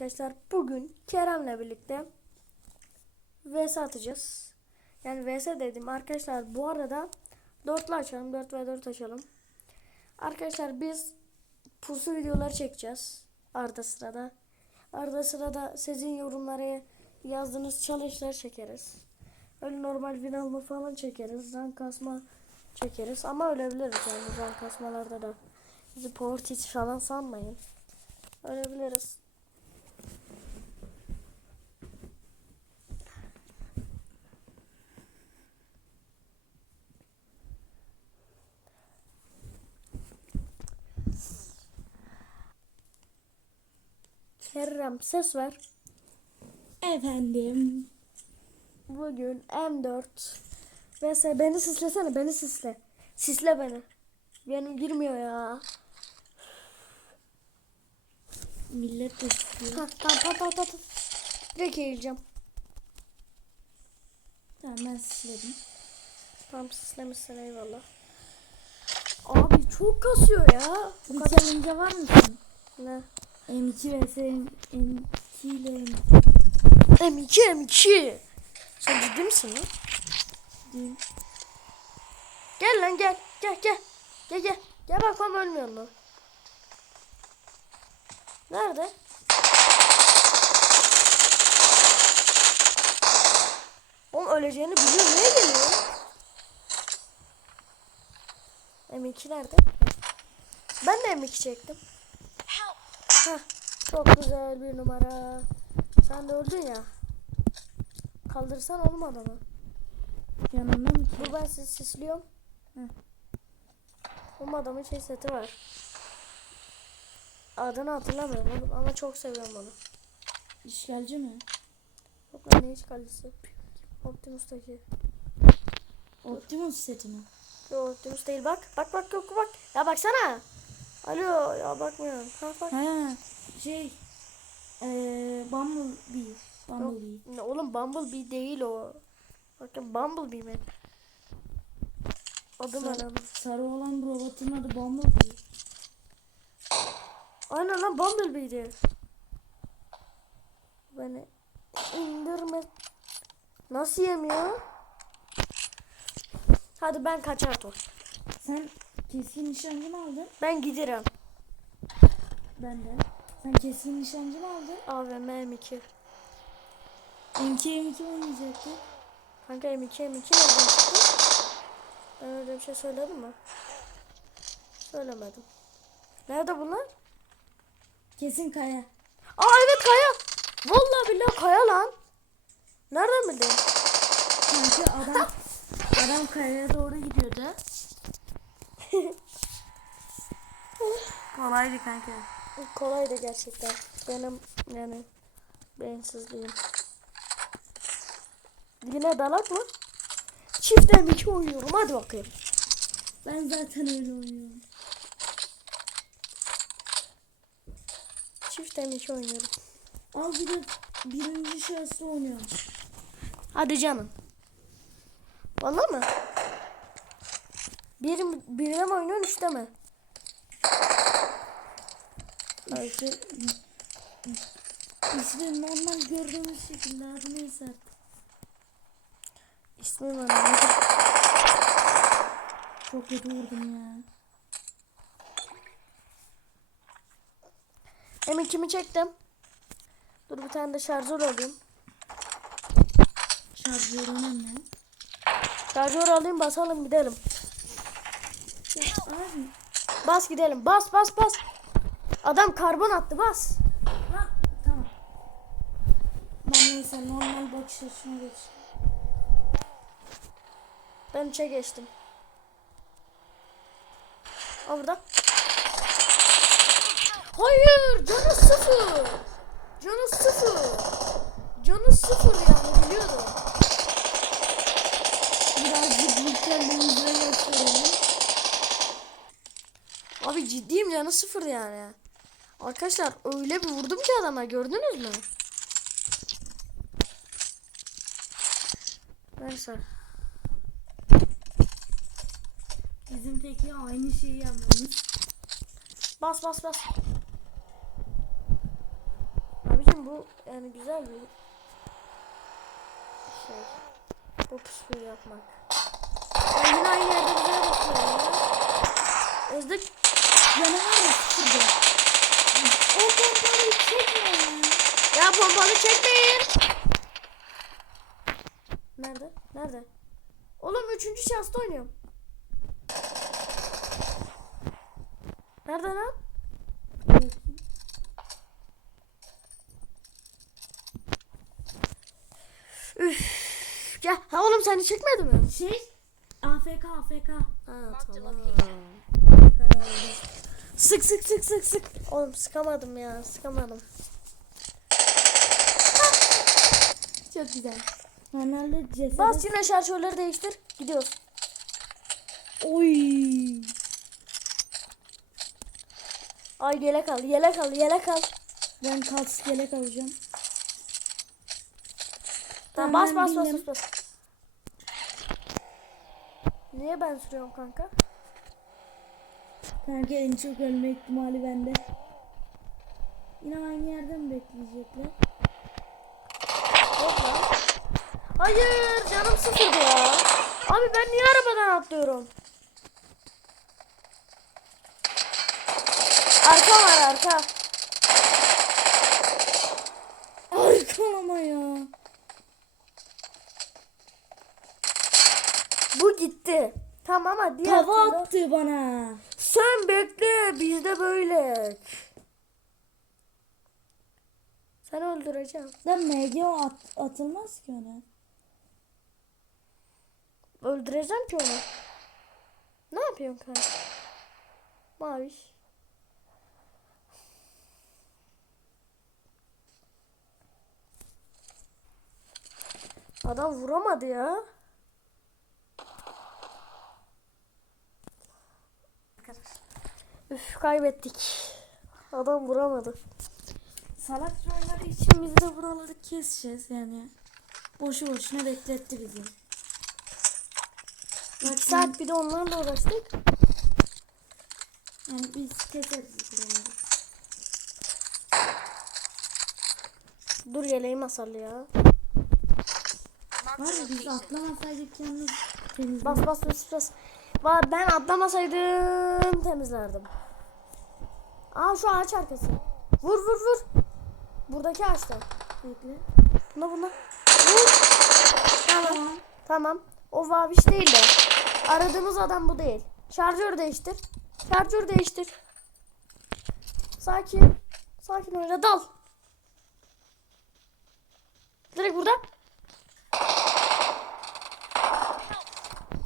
arkadaşlar bugün Kerem'le birlikte VS atacağız. Yani VS dedim arkadaşlar bu arada dörtlü açalım 4 ve 4 açalım. Arkadaşlar biz pusu videoları çekeceğiz arada sırada. Arada sırada sizin yorumlara yazdığınız challenge'lar çekeriz. Öyle normal win alma falan çekeriz. Rank kasma çekeriz ama ölebiliriz yani rank kasmalarda da. Bizi teach falan sanmayın. Ölebiliriz. Kerem ses ver. Efendim. Bugün M4 vs beni sislesene beni sisle. Sisle beni. Benim girmiyor ya. Millet istiyor. Tamam tamam tamam tamam. Direkt eğileceğim. Tamam ben siledim. Tamam sislemişsin eyvallah. Abi çok kasıyor ya. Bu kadar. challenge'a var mısın? Ne? M2 vs M2 ile M2 M2 M2. Sen ciddi misin lan? değil. Gel lan gel. Gel gel. Gel gel. Gel bakalım ölmüyor mu? Nerede? Oğlum öleceğini biliyor. Niye geliyor? M2 nerede? Ben de M2 çektim. Heh, çok güzel bir numara. Sen de öldün ya. Kaldırsan oğlum adamı. Yanında mı? Dur ben sizi sisliyorum. Hı. Oğlum adamın şey seti var. Adını hatırlamıyorum oğlum ama çok seviyorum onu. İşgalci mi? Yok lan ne iş kalitesi? Optimus'taki. Optimus seti mi? Yok Optimus değil bak. Bak bak yok bak. Ya baksana. Alo ya bakmıyorum. Ha bak. Ha şey eee Bumblebee. Yok. Bumblebee. Ne, oğlum Bumblebee değil o. Bakın Bumblebee mi? Adım Sarı, önemli. sarı olan robotun adı Bumblebee. Aynen lan Bumblebee'di. Beni indirme. Nasıl yemiyor? Hadi ben kaçar top. Sen keskin nişancı mı aldın? Ben giderim. Ben de. Sen keskin nişancı mı aldın? AVM M2. M2 M2 oynayacaktı. Kanka M2 M2 nereden çıktı? Ben öyle bir şey söyledim mi? Söylemedim. Nerede bunlar? Kesin kaya. Aa evet Kaya. Vallahi billahi Kaya lan. Nereden bildin? Kanka adam adam kayaya doğru gidiyordu. Kolaydı kanka. Kolaydı gerçekten. Benim yani beyinsizliğim. Yine dalak mı? Çift M2 oynuyorum. Hadi bakayım. Ben zaten öyle oynuyorum. Çift M2 oynuyorum. Al bir de birinci şahısla oynuyorum. Hadi canım. Valla mı? Bir, birine mi oynuyorsun üçte mi? İşte ismi normal gördüğümüz şekilde adı neyse artık. İsmim önemli. Çok kötü vurdum ya. M2'mi çektim. Dur bir tane de şarjör alayım. Şarjör önemli. Şarjör alayım basalım gidelim. Bas gidelim. Bas bas bas. Adam karbon attı bas. Ha, tamam. Ben neyse normal bakış açısına geç. Ben üçe geçtim. Orada. Hayır canı sıfır. Canı sıfır. Canı sıfır yani biliyorum. Birazcık mükemmelimize gösterelim. Abi ciddiyim canı sıfır yani. Arkadaşlar öyle bir vurdum ki adama gördünüz mü? Neyse. Bizim teki aynı şeyi yapmamız. Bas bas bas. Abicim bu yani güzel bir şey. Bu pusuyu yapmak. Ya yine aynı yerde güzel bakıyor ya. Ezdik. Canavar şurada. O pompalı çekme ya. Ya pompalı çekmeyin. Nerede? Nerede? Oğlum üçüncü şansta oynuyorum. Nerede lan? Üf. Ya ha oğlum seni çekmedi mi? Şey AFK AFK. Ha tamam. Sık sık sık sık sık. Oğlum sıkamadım ya sıkamadım. Çok güzel. Normalde cesaret. Bas yine şarjörleri değiştir. Gidiyoruz. Oy. Ay yelek al yelek al yelek al. Ben kask yelek alacağım. Tamam bas bas bas bindim. bas bas. Niye ben sürüyorum kanka? Kanka en çok ölme ihtimali bende. Yine aynı yerde mi bekleyecekler? Yok lan. Hayır canım sıfırdı ya. Abi ben niye arabadan atlıyorum? Arka var arka. Arkalama ya. Bu gitti. Tamam ama diğer Tava türlü- attı bana. Sen bekle bizde böyle. Sen öldüreceğim. Lan MG at, atılmaz ki ona. Öldüreceğim ki onu. Ne yapıyorsun kanka? Maviş. Adam vuramadı ya. Üf kaybettik. Adam vuramadı. Salak oyunları için biz de buraları keseceğiz yani. Boşu boşuna bekletti bizi. İki saat bir de onlarla uğraştık. Yani biz keseriz buraları. Dur yeleğim hasarlı ya. Var ya biz atlamasaydık yalnız temiz. Bas bas bas bas. Ben atlamasaydım temizlerdim. Aa şu ağaç arkası. Vur vur vur. Buradaki ağaçta. Bekle. Buna buna. Vur. Tamam. Tamam. O vaviş değil de. Aradığımız adam bu değil. Şarjör değiştir. Şarjör değiştir. Sakin. Sakin öyle dal. Direkt burada.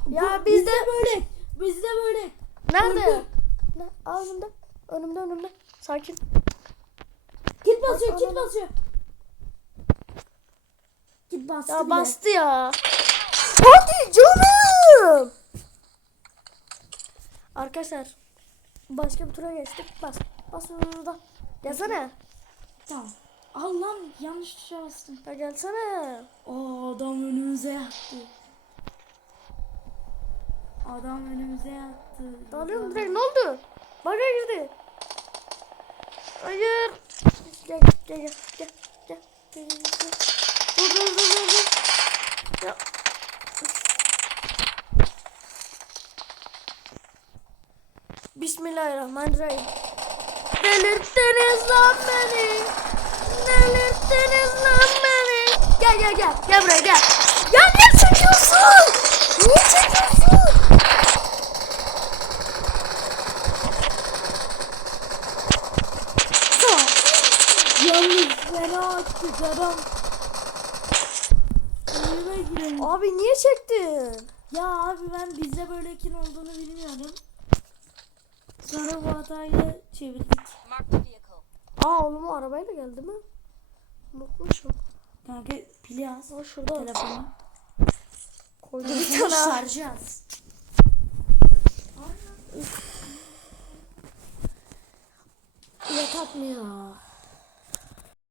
Ya bizde böyle. Bizde böyle. Nerede? Ne? Aa, önümde. Önümde. Sakin. Git basıyor, Bak, git basıyor. Git bastı Ya bile. bastı ya. Hadi canım. Arkadaşlar başka bir tura geçtik. Bas. Bas burada. Gelsene. Tamam. Allah'ım yanlış tuşa bastım. Ya gelsene. Aa, adam önümüze yattı. Adam önümüze yattı. Dalıyorum direkt. Ne oldu? Baga girdi. Hayır. Gel gel gel gel gel gel. gel. Dur dur dur dur. dur. Ya. Bismillahirrahmanirrahim. Delirttiniz lan beni. Delirttiniz lan beni. Gel gel gel. Gel buraya gel. Ya niye çekiyorsun? Niye çekiyorsun? Yalnız fena attık adam. Abi niye çektin? Ya abi ben bizde böyle kim olduğunu bilmiyorum. Sonra bu hatayı çevirdik. Aa oğlum o arabayla geldi mi? Unutmuşum. Kanka pili az. Aa şurada Telefonu. koydum bir tane. şarjı az. Yatak mı ya?